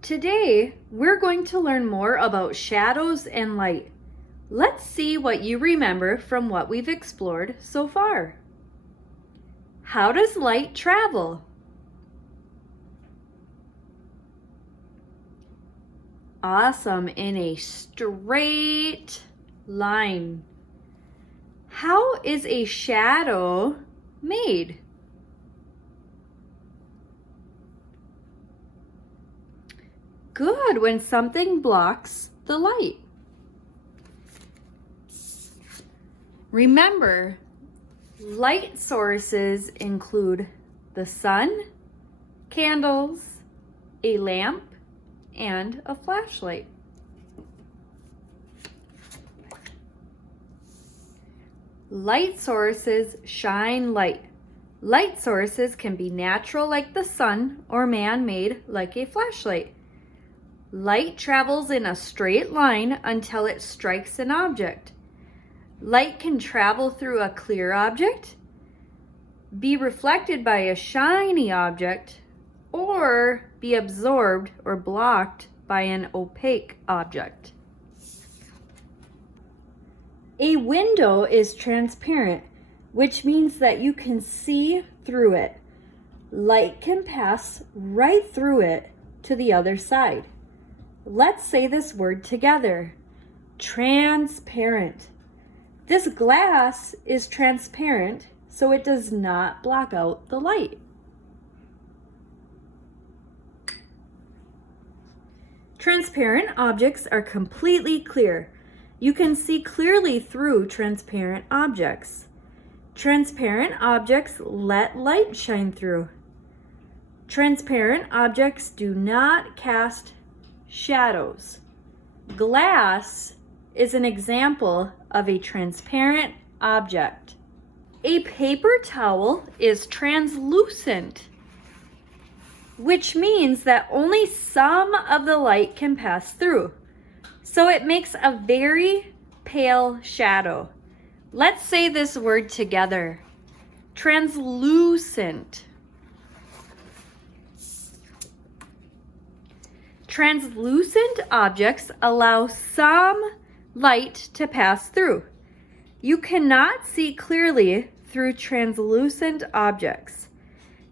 Today, we're going to learn more about shadows and light. Let's see what you remember from what we've explored so far. How does light travel? Awesome, in a straight line. How is a shadow made? Good, when something blocks the light. Remember, light sources include the sun, candles, a lamp, and a flashlight. Light sources shine light. Light sources can be natural like the sun or man-made like a flashlight. Light travels in a straight line until it strikes an object. Light can travel through a clear object, be reflected by a shiny object, or be absorbed or blocked by an opaque object. A window is transparent, which means that you can see through it. Light can pass right through it to the other side. Let's say this word together. Transparent. This glass is transparent, so it does not block out the light. Transparent objects are completely clear. You can see clearly through transparent objects. Transparent objects let light shine through. Transparent objects do not cast shadows. Glass is an example of a transparent object. A paper towel is translucent, which means that only some of the light can pass through. So it makes a very pale shadow. Let's say this word together. Translucent. Translucent objects allow some light to pass through. You cannot see clearly through translucent objects.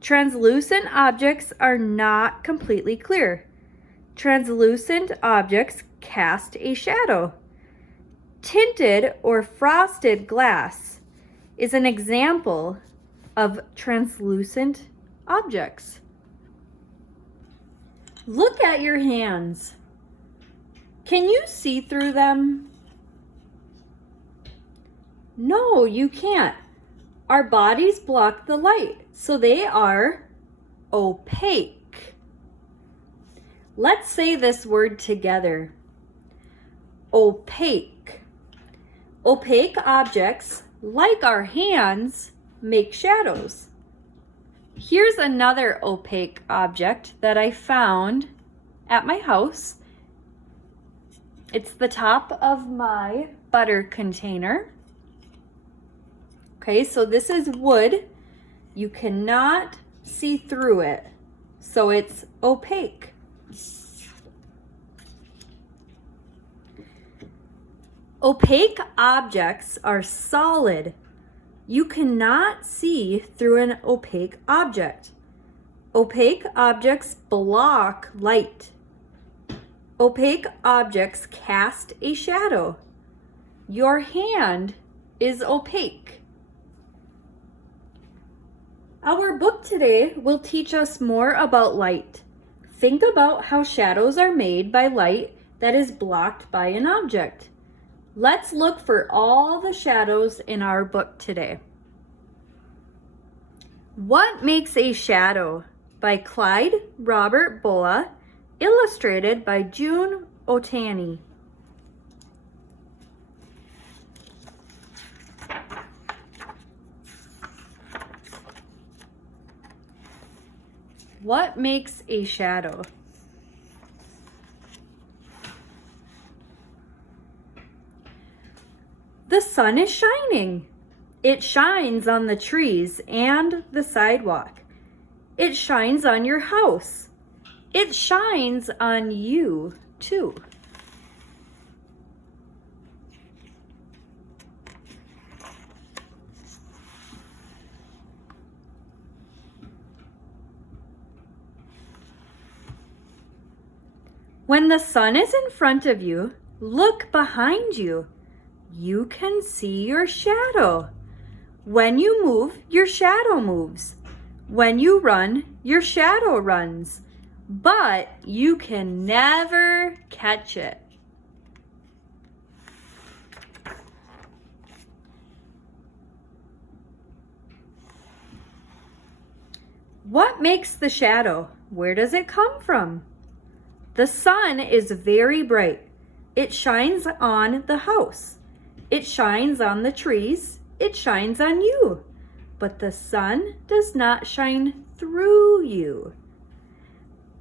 Translucent objects are not completely clear. Translucent objects cast a shadow. Tinted or frosted glass is an example of translucent objects. Look at your hands. Can you see through them? No, you can't. Our bodies block the light, so they are opaque. Let's say this word together. Opaque. Opaque objects, like our hands, make shadows. Here's another opaque object that I found at my house. It's the top of my butter container. Okay, so this is wood. You cannot see through it, so it's opaque. Opaque objects are solid. You cannot see through an opaque object. Opaque objects block light. Opaque objects cast a shadow. Your hand is opaque. Our book today will teach us more about light. Think about how shadows are made by light that is blocked by an object. Let's look for all the shadows in our book today. What Makes a Shadow by Clyde Robert Bulla, illustrated by June Otani. What makes a shadow? The sun is shining. It shines on the trees and the sidewalk. It shines on your house. It shines on you too. When the sun is in front of you, look behind you. You can see your shadow. When you move, your shadow moves. When you run, your shadow runs. But you can never catch it. What makes the shadow? Where does it come from? The sun is very bright. It shines on the house. It shines on the trees. It shines on you. But the sun does not shine through you.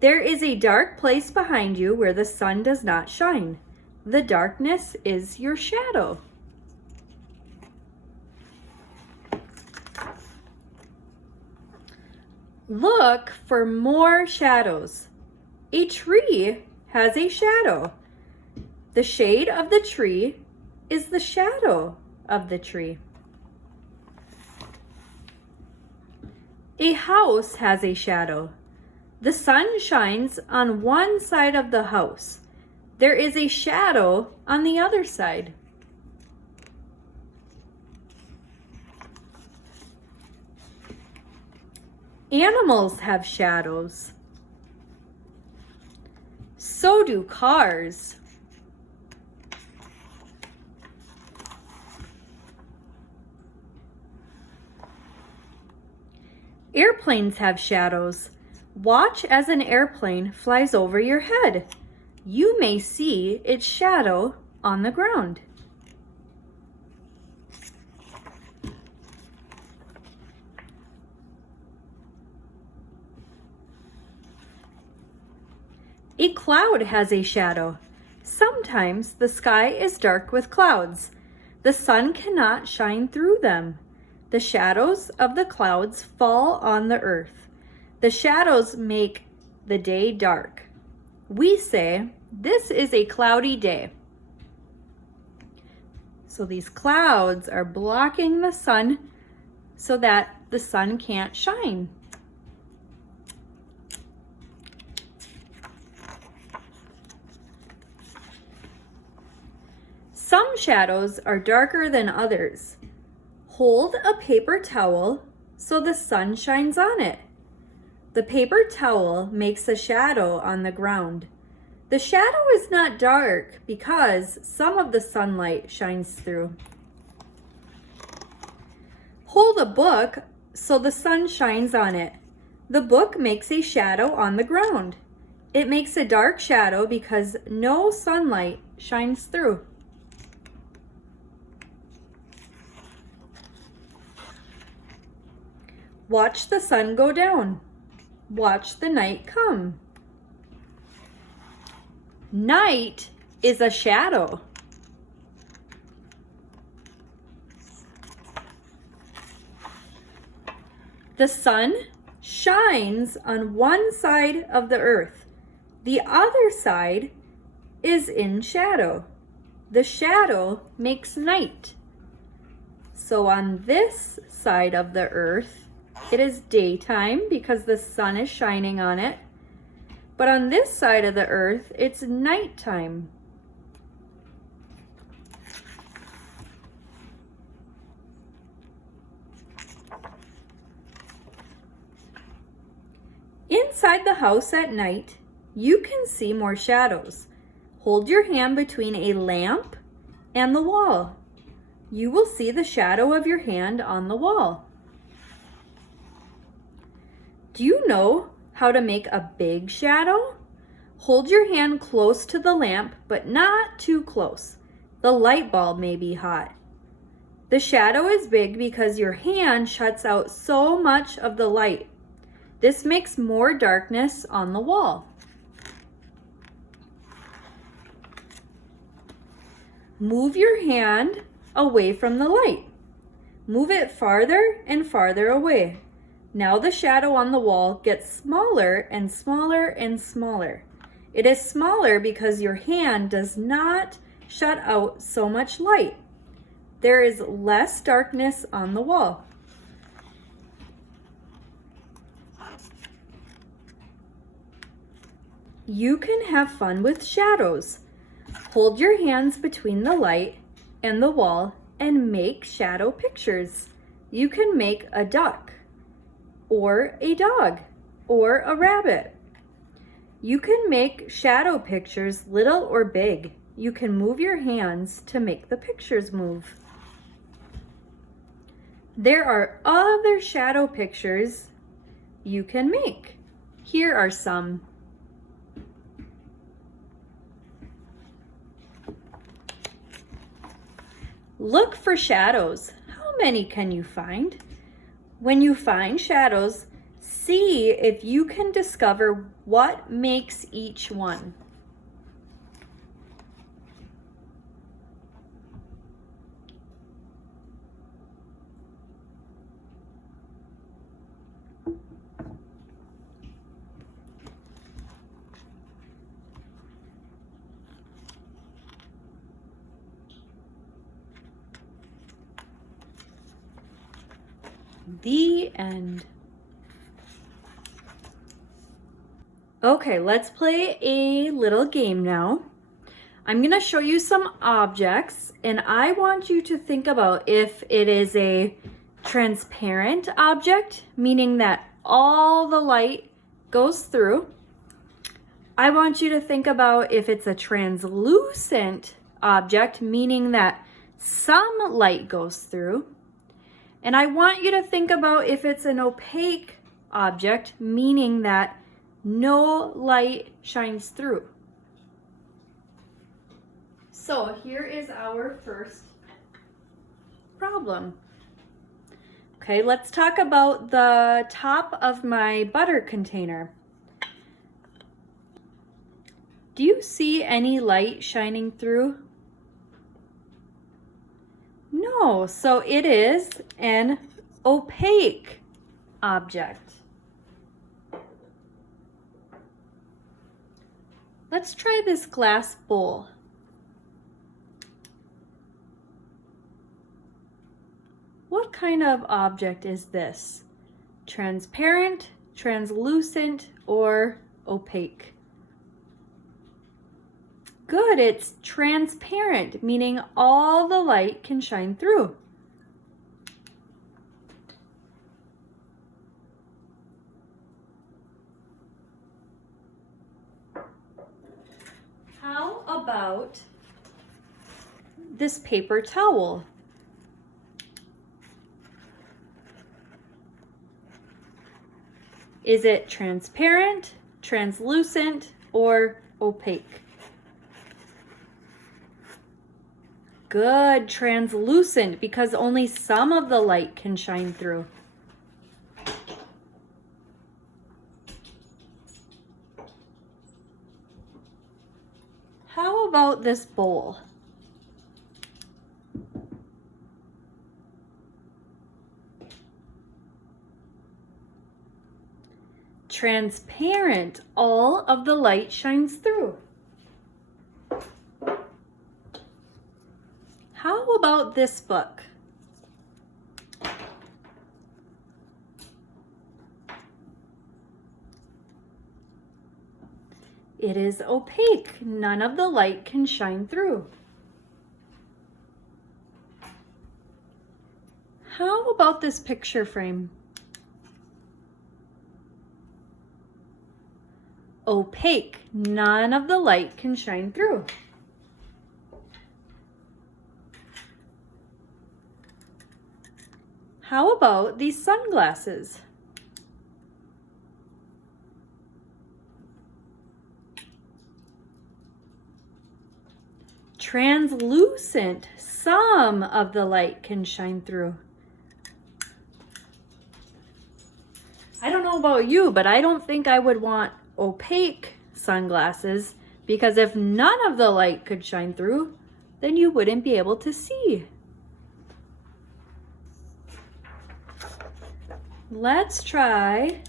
There is a dark place behind you where the sun does not shine. The darkness is your shadow. Look for more shadows. A tree has a shadow. The shade of the tree is the shadow of the tree. A house has a shadow. The sun shines on one side of the house. There is a shadow on the other side. Animals have shadows. So do cars. Airplanes have shadows. Watch as an airplane flies over your head. You may see its shadow on the ground. A cloud has a shadow. Sometimes the sky is dark with clouds. The sun cannot shine through them. The shadows of the clouds fall on the earth. The shadows make the day dark. We say, this is a cloudy day. So these clouds are blocking the sun so that the sun can't shine. Some shadows are darker than others. Hold a paper towel so the sun shines on it. The paper towel makes a shadow on the ground. The shadow is not dark because some of the sunlight shines through. Hold a book so the sun shines on it. The book makes a shadow on the ground. It makes a dark shadow because no sunlight shines through. Watch the sun go down. Watch the night come. Night is a shadow. The sun shines on one side of the earth. The other side is in shadow. The shadow makes night. So on this side of the earth, it is daytime because the sun is shining on it. But on this side of the earth, it's nighttime. Inside the house at night, you can see more shadows. Hold your hand between a lamp and the wall. You will see the shadow of your hand on the wall. Do you know how to make a big shadow? Hold your hand close to the lamp, but not too close. The light bulb may be hot. The shadow is big because your hand shuts out so much of the light. This makes more darkness on the wall. Move your hand away from the light. Move it farther and farther away. Now the shadow on the wall gets smaller and smaller and smaller. It is smaller because your hand does not shut out so much light. There is less darkness on the wall. You can have fun with shadows. Hold your hands between the light and the wall and make shadow pictures. You can make a duck, or a dog, or a rabbit. You can make shadow pictures little or big. You can move your hands to make the pictures move. There are other shadow pictures you can make. Here are some. Look for shadows. How many can you find? When you find shadows, see if you can discover what makes each one. The end. Okay, let's play a little game now. I'm going to show you some objects, and I want you to think about if it is a transparent object, meaning that all the light goes through. I want you to think about if it's a translucent object, meaning that some light goes through. And I want you to think about if it's an opaque object, meaning that no light shines through. So here is our first problem. Okay, let's talk about the top of my butter container. Do you see any light shining through? No, so it is an opaque object. Let's try this glass bowl. What kind of object is this? Transparent, translucent, or opaque? Good, it's transparent, meaning all the light can shine through. How about this paper towel? Is it transparent, translucent, or opaque? Good, translucent, because only some of the light can shine through. How about this bowl? Transparent, all of the light shines through. How about this book? It is opaque. None of the light can shine through. How about this picture frame? Opaque. None of the light can shine through. How about these sunglasses? Translucent. Some of the light can shine through. I don't know about you, but I don't think I would want opaque sunglasses, because if none of the light could shine through, then you wouldn't be able to see. Let's try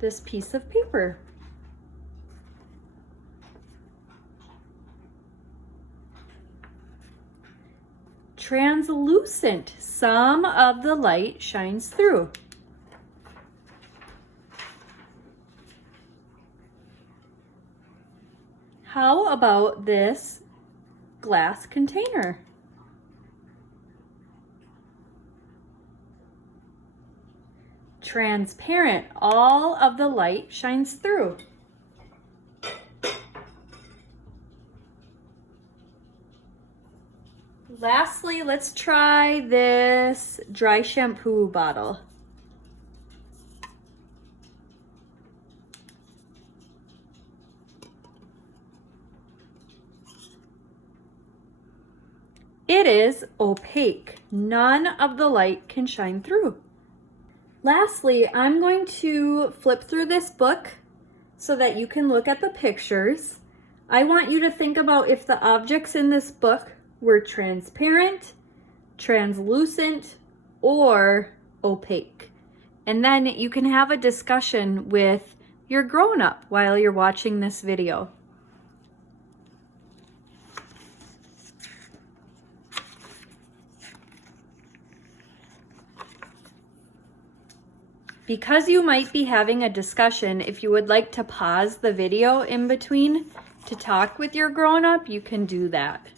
this piece of paper. Translucent. Some of the light shines through. How about this glass container? Transparent. All of the light shines through. Lastly, let's try this dry shampoo bottle. It is opaque. None of the light can shine through. Lastly, I'm going to flip through this book so that you can look at the pictures. I want you to think about if the objects in this book were transparent, translucent, or opaque. And then you can have a discussion with your grown-up while you're watching this video. Because you might be having a discussion, if you would like to pause the video in between to talk with your grown-up, you can do that.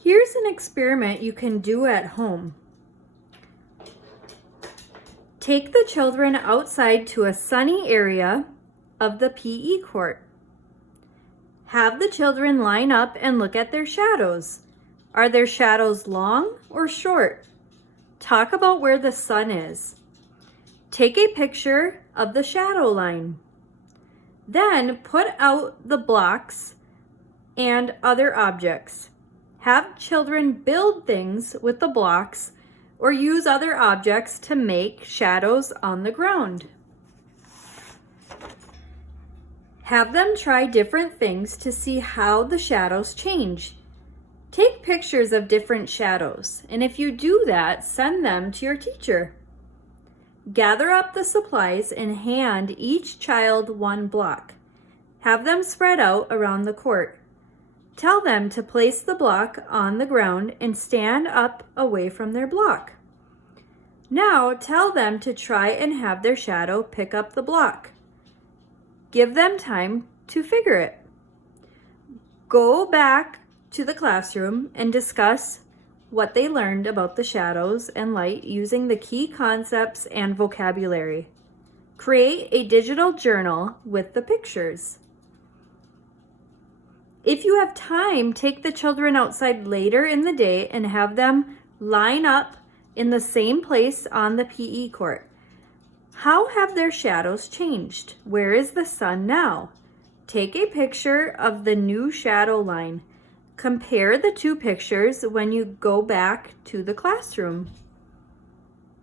Here's an experiment you can do at home. Take the children outside to a sunny area of the PE court. Have the children line up and look at their shadows. Are their shadows long or short? Talk about where the sun is. Take a picture of the shadow line. Then put out the blocks and other objects. Have children build things with the blocks or use other objects to make shadows on the ground. Have them try different things to see how the shadows change. Take pictures of different shadows, and if you do that, send them to your teacher. Gather up the supplies and hand each child one block. Have them spread out around the court. Tell them to place the block on the ground and stand up away from their block. Now tell them to try and have their shadow pick up the block. Give them time to figure it. Go back to the classroom and discuss what they learned about the shadows and light using the key concepts and vocabulary. Create a digital journal with the pictures. If you have time, take the children outside later in the day and have them line up in the same place on the PE court. How have their shadows changed? Where is the sun now? Take a picture of the new shadow line. Compare the two pictures when you go back to the classroom.